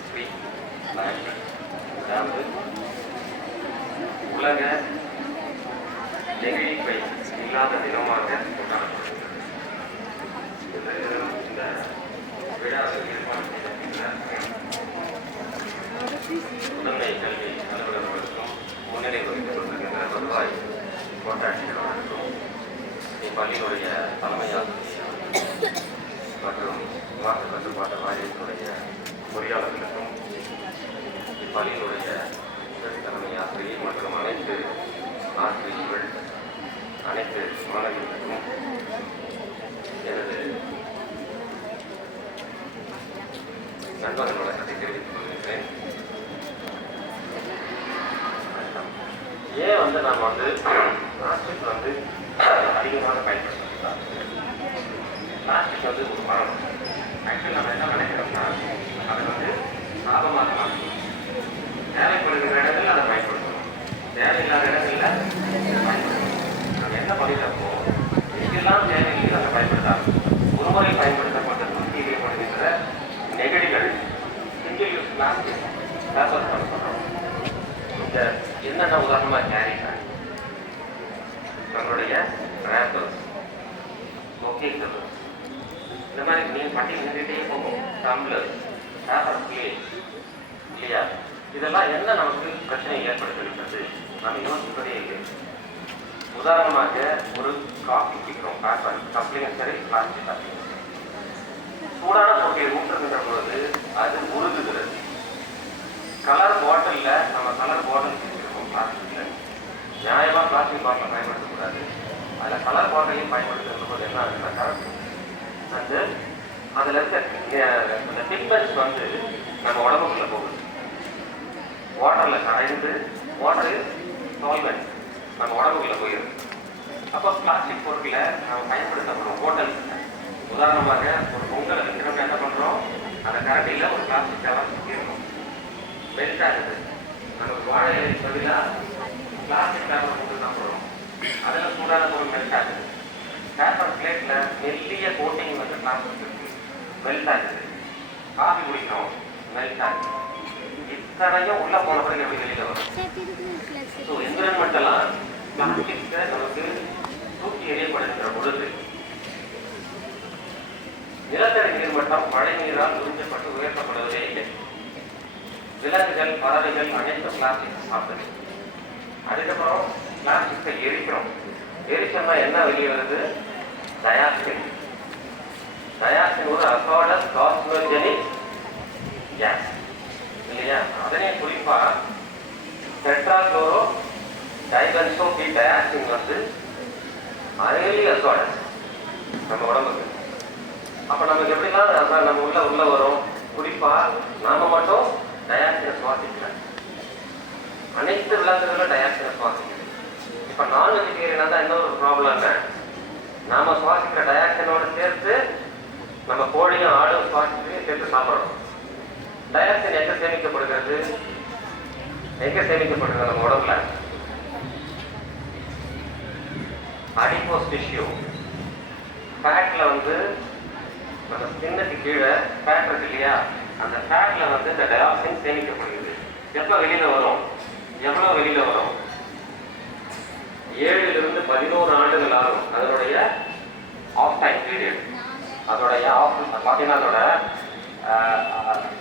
ஸ்ரீ அதாவது உலக நெகிழிப்பை இல்லாத தினமாக விழாவில் ஏற்பாடு முதன்மை கல்வி அலுவலர்களுக்கும் முன்னிலை வகித்துக் கொண்டிருக்கின்ற வருவாய் கோட்டாட்சியர்களுக்கும் இப்பள்ளியினுடைய தலைமை ஆசிரியர் மற்றும் வாக்கு கட்டுப்பாட்டு வாரியத்தினுடைய பொறியாளர்களுக்கும் இப்பள்ளியினுடைய தலைமை ஆசிரியர் மற்றும் அனைத்து ஆசிரியர்கள் அனைத்து மாணவர்களுக்கும் எனது நண்பர்கள் வணக்கத்தை தெரிவித்துக் கொள்கிறேன் ஏன் வந்து நாம் வந்து பிளாஸ்டிக் வந்து அதிகமாக பயன்படுத்தலாம் பிளாஸ்டிக் வந்து ஒரு மரம் ஆக்சுவலி நம்ம என்ன நினைக்கிறோம்னா அதை வந்து லாபமாக மாற்றணும் தேவைப்படுகிற இடத்துல அதை பயன்படுத்தணும் தேவையில்லாத இடங்கள்ல பயன்படுத்தணும் நம்ம என்ன பண்ணிட்டோமோ எங்கெல்லாம் தேவையில்லையோ அதை பயன்படுத்தாது ஒருமுறை பயன்படுத்தப்பட்ட தூக்கி எறியப்படுகின்ற நெகிழிகள் சிங்கிள் யூஸ் பிளாஸ்டிக் பேப்பர் பண்ணப்படுறோம் இந்த என்னென்ன உதாரணமாக கேரி பேக் நம்மளுடைய ரேப்பர்ஸ் ஓகே இந்த மாதிரி. நீங்கள் பட்டி நின்றுட்டே போகும். டம்ளர் பேப்பர் பிளேட் இல்லையா? இதெல்லாம் என்ன நமக்கு பிரச்சனை ஏற்படுத்துகிறது நம்ம யோசிப்பதே இல்லை. உதாரணமாக ஒரு காஃபி குடிக்கிறோம் பேப்பர் கப்ளிங் சரி பிளாஸ்டிக் கப்ளிங் சூடான தொகையை ஊற்றுகின்ற பொழுது அது உருகுகிறது. கலர் பாட்டில்ல நம்ம கலர் பாட்டில் வச்சிருக்கோம் பிளாஸ்டிக்கில் நியாயமாக பிளாஸ்டிக் பாட்டில் பயன்படுத்தக்கூடாது. அதில் கலர் பாட்டிலையும் பயன்படுத்துகிற போது என்ன ஆகுதுனாக்கா வந்து அதில் இருக்க அந்த பிக்மெண்ட்ஸ் வந்து நம்ம உடம்புக்குள்ளே போகுது. வாட்டரில் கரைந்து வாட்டர் சால்வெண்ட் நம்ம உடம்புக்குள்ளே போயிடுது அப்போ பிளாஸ்டிக் பொருட்களை நம்ம பயன்படுத்தப்படுறோம் ஹோட்டல் உதாரணமாக ஒரு பொங்கல் வைக்கிறவங்க என்ன பண்ணுறோம் அந்த கரண்டியில் ஒரு பிளாஸ்டிக் கவர் சுற்றிடணும் மெல்ட் இருக்குது நமக்கு வாழை இலை பதிலாக பிளாஸ்டிக் பேப்பர் போட்டு சாப்பிடுறோம் அதில் சூடான பொருள் மெல்ட் ஆகுது பேப்பர் பிளேட்ல மெல்லிய கோட்டிங் வந்து பிளாஸ்டிக் இருக்கு. மெல்ட் ஆகுது காஃபி குடிக்கிறோம். மெல்ட் ஆகுது இத்தனையும் உள்ள போன பிறகு எப்படி வெளியில வரும்? ஸோ என்விரான்மெண்டெல்லாம் பிளாஸ்டிக்ஸை நமக்கு தூக்கி எறியப்படுகின்ற பொழுது நிலத்தடி நீர்மட்டம் மழை நீரால் உறிஞ்சப்பட்டு உயர்த்தப்படுவதே இல்லை. விலங்குகள் பறவைகள் அனைத்து பிளாஸ்டிக் சாப்பிடுது. அதுக்கப்புறம் பிளாஸ்டிக்கை எரிக்கிறோம். எரிச்சோம்னா என்ன வெளியே வருது? டயாக்சின் டயாக்சின் ஒரு அசோடஸ் காஸ்மோஜெனிக் கேஸ் இல்லையா? அதனே குறிப்பாக டெட்ராக்ளோரோ டைபன்சோ பி டயாக்சின் வந்து ஹைலி அசோடஸ் நம்ம உடம்புக்கு. அப்போ நமக்கு எப்படிலாம் நம்ம உள்ள உள்ள வரும். குறிப்பாக நாம மட்டும் அனைத்து விலங்குகளும் டயாக்சினை சுவாசிக்குது இப்போ நான் வெஜிடேரியனாக தான் என்ன ஒரு ப்ராப்ளம் நாம் சுவாசிக்கிற டயாக்சினோட சேர்த்து நம்ம கோழியும் ஆடும் சுவாசித்து சேர்த்து சாப்பிட்றோம் டயாக்சின் எங்கே சேமிக்கப்படுகிறது? எங்கே சேமிக்கப்படுகிறது நம்ம உடம்புல? அடிபோஸ் டிஷ்யூ ஃபேட்ல வந்து நம்ம ஸ்கின்னுக்கு கீழே ஃபேட் இருக்கு இல்லையா? அந்த ஃபேட்ல வந்து இந்த டயாக்சின் சேமிக்கப்படுகிறது. எப்போ வெளியில் வரும்? எவ்வளவு வெளியில வரும். ஏழிலிருந்து பதினோரு ஆண்டுகள் ஆகும். அதனுடைய ஆஃப் டைம் பீரியட் அதோடைய ஆஃப் பார்த்தீங்கன்னா அதோட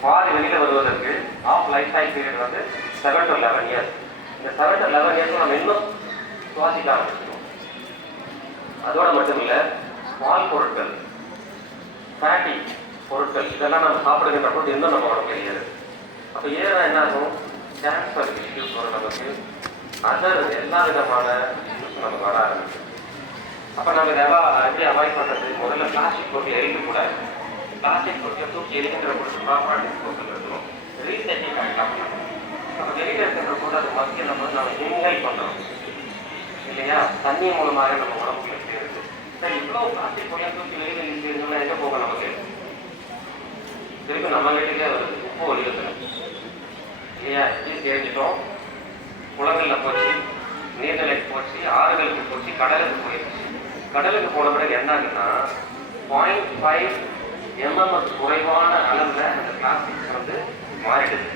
பாதி வெளியில வருவதற்கு ஆஃப் லைஃப் டைம் பீரியட் வந்து செவன் டு லெவன் இயர்ஸ் இந்த செவன் டு லெவன் இயர்ஸ் நம்ம இன்னும் சுவாசிக்க ஆரம்பிச்சிடும் அதோட மட்டும் இல்லை பால் பொருட்கள் ஃபேட்டி பொருட்கள் இதெல்லாம் நம்ம சாப்பிடுகின்ற பொருட்கள் இன்னும் நம்ம உடம்பு ஏறுது. அப்போ ஏறினா என்ன ஆகும்? கேன்சர் இஷ்யூ வரும் நமக்கு அதர் எல்லா விதமான இஷ்யூஸ் நமக்கு வர ஆரம்பிச்சு அப்போ நம்ம இதெல்லாம் எப்படி அவாய்ட் பண்ணுறது முதல்ல பிளாஸ்டிக் பொருட்கள் எரிக்கக்கூடாது பிளாஸ்டிக் பொருட்களை தூக்கி எரிக்கின்ற பொழுது ப்ராப்பராக பொருட்கள் இருக்கும் ரீசைக்கிள் கரெக்டாக பண்ணணும். நம்ம வெளியில் இருக்கின்ற போது அது மக்கள் நம்ம நம்ம இன்ஹேல் பண்ணுறோம் இல்லையா? தண்ணி மூலமாக நம்ம உடம்புக்குள்ள சேருது சரி இவ்வளோ பிளாஸ்டிக் பொருளை தூக்கி வெளியில் வீசிருந்தோம்னா எங்கே போகும் நமக்கு? திருப்பி நம்ம வீட்டுக்கே வருது. உப்பு வலியுறுத்தல இல்லையா இது தெரிஞ்சிட்டோம். குளங்கள்ல போச்சு நீர்நிலைக்கு போச்சு ஆறுகளுக்கு போச்சு கடலுக்கு போயிடுச்சு கடலுக்கு போன பிறகு என்ன ஆகுதுன்னா பாயிண்ட் ஃபைவ் எம்எம் குறைவான அளவில் அந்த பிளாஸ்டிக்ஸ் வந்து மாறிடுது.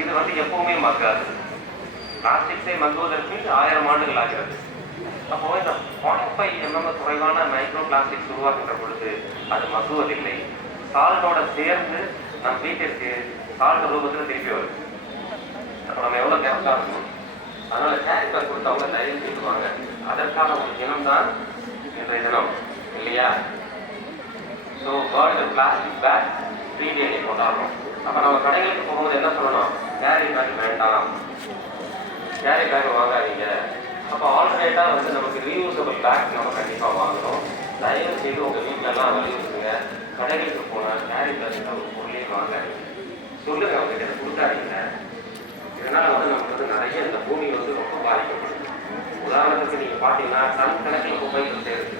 இது வந்து எப்பவுமே மக்காது. பிளாஸ்டிக்ஸை மங்குவதற்கு ஆயிரம் ஆண்டுகள் ஆகிறது. அப்போ இந்த பாயிண்ட் ஃபைவ் எம்எம் குறைவான மைக்ரோ பிளாஸ்டிக்ஸ் உருவாக்குகின்ற பொழுது அது மக்குவதில்லை. சால்ட்டோட சேர்ந்து நம் வீட்டிற்கு சால்ட் ரூபத்தில் திருப்பி வருது. இப்போ நம்ம எவ்வளோ கேப்ஸாக இருக்கணும் அதனால கேரி பேக் கொடுத்தவங்க தயவு செய்துவாங்க அதற்கான ஒரு தினம் தான் இன்றைய தினம். இல்லையா? So world plastic bag free day கொண்டாடுறோம். அப்போ நம்ம கடைகளுக்கு போகும்போது என்ன சொல்லணும்? கேரி பேக் வேண்டாம். கேரி பேக் வாங்காதீங்க. அப்போ ஆல்டர்னேட்டாக வந்து நமக்கு ரீயூசபிள் பேக் நம்ம கண்டிப்பாக வாங்கணும். தயவு செய்து உங்கள் வீட்டிலலாம் வலியுறுத்துங்க கடைகளுக்கு போனால் கேரி பேக் ஒரு பொருளே வாங்காதீங்க. சொல்லுங்க அவங்க கிட்ட கொடுக்காதீங்க. இதனால் வந்து நமக்கு வந்து நிறைய இந்த பூமி வந்து ரொம்ப பாதிக்கப்படுது உதாரணத்துக்கு நீங்கள் பார்த்தீங்கன்னா டன் கணக்கில் குப்பைகள் சேருது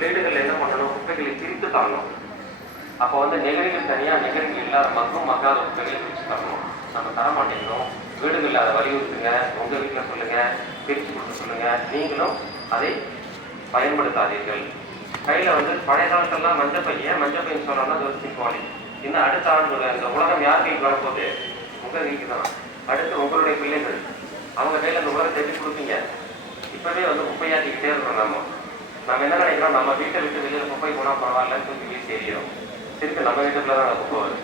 வீடுகளில் என்ன பண்ணணும்? குப்பைகளை பிரித்து தரணும் அப்போ வந்து நெகிழிகள் தனியாக நெகிழிகள் இல்லாத மக்கும் மக்காத குப்பைகளை பிரித்து தரணும் நம்ம தர மாட்டேங்கிறோம். வீடுகள் இல்லாத வலியுறுத்துங்க உங்கள் வீட்டில் சொல்லுங்கள் பிரித்து கொடுக்க சொல்லுங்கள் நீங்களும் அதை பயன்படுத்தாதீர்கள். கையில் வந்து பழைய காலத்தெல்லாம் மஞ்சள் பையன் மஞ்சள் பையன் சொன்னோம்னா அது ஒரு சிம்பாலி இன்னும் அடுத்த ஆண்டு இந்த உலகம் யார் கைக்கு வரப்போகுது? உங்கள் கைக்கு தான் அடுத்து உங்களுடைய பிள்ளைகள் அவங்க கையில் அந்த உலகம் தெரிஞ்சு கொடுப்பீங்க. இப்போவே வந்து குப்பையாக்கிக்கிட்டே இருக்கிறோம் நம்ம. நம்ம என்ன நினைக்கிறோம்? நம்ம வீட்டை விட்டு வெளியில் குப்பை போனால் பரவாயில்லன்னு தூக்கி வீசி எறிகிறோம் திருப்பி நம்ம வீட்டுக்குள்ள தான் அந்த குப்பை வருது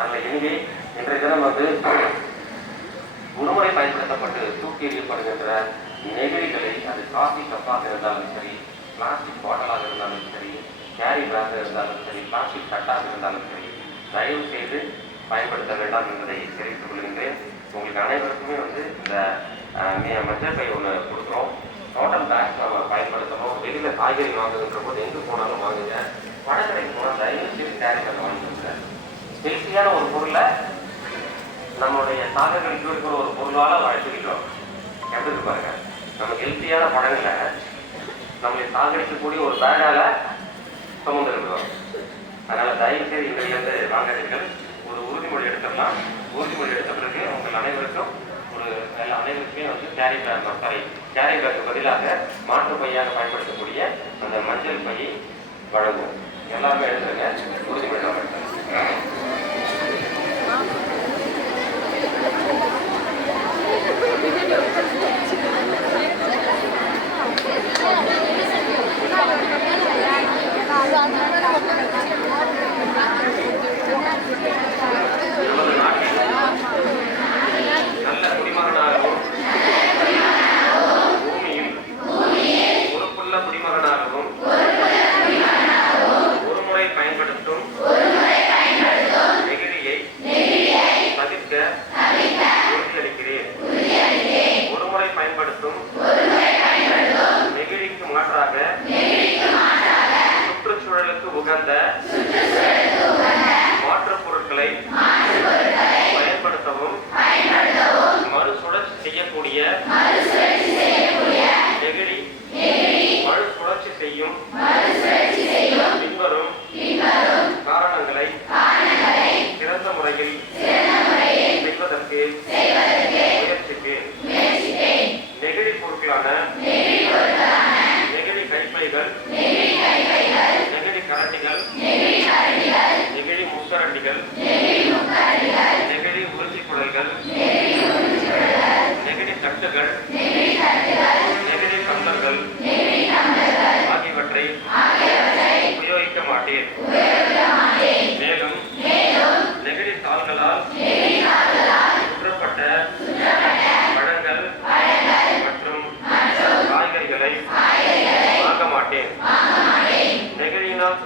அதில் எங்கே இன்றைய தினம் வந்து ஒருமுறை பயன்படுத்தப்பட்டு தூக்கி எறியப்படுகின்ற நெகிழிகளை அது காஃபி கப்பாக இருந்தாலும் சரி பிளாஸ்டிக் பாட்டலாக இருந்தாலும் சரி கேரி பேக்காக இருந்தாலும் சரி பிளாஸ்டிக் கட்டாக இருந்தாலும் சரி தயவு செய்து பயன்படுத்த வேண்டாம் என்பதை தெரிவித்துக் கொள்கின்றேன். உங்களுக்கு அனைவருக்குமே வந்து இந்த அஹ், மஞ்சள் பை ஒன்று கொடுக்குறோம். டோட்டல் பேக் நம்ம பயன்படுத்தணும் வெளியில் காய்கறி வாங்குகின்ற போது எங்கே போனாலும் வாங்குங்க. படக்கடைக்கு போனால் தயவு செய்து கேரி பண்ண வாங்கிக்கோங்க. ஹெல்த்தியான ஒரு பொருளை நம்மளுடைய சாகர்களுக்கு இருக்கிற ஒரு பொருளால் வளர்த்துக்கிட்டோம். எப்படி பாருங்க. நம்ம ஹெல்த்தியான படங்களை நம்மளை சாகடிக்கக்கூடிய ஒரு பேடால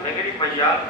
நெகிழி பையால்.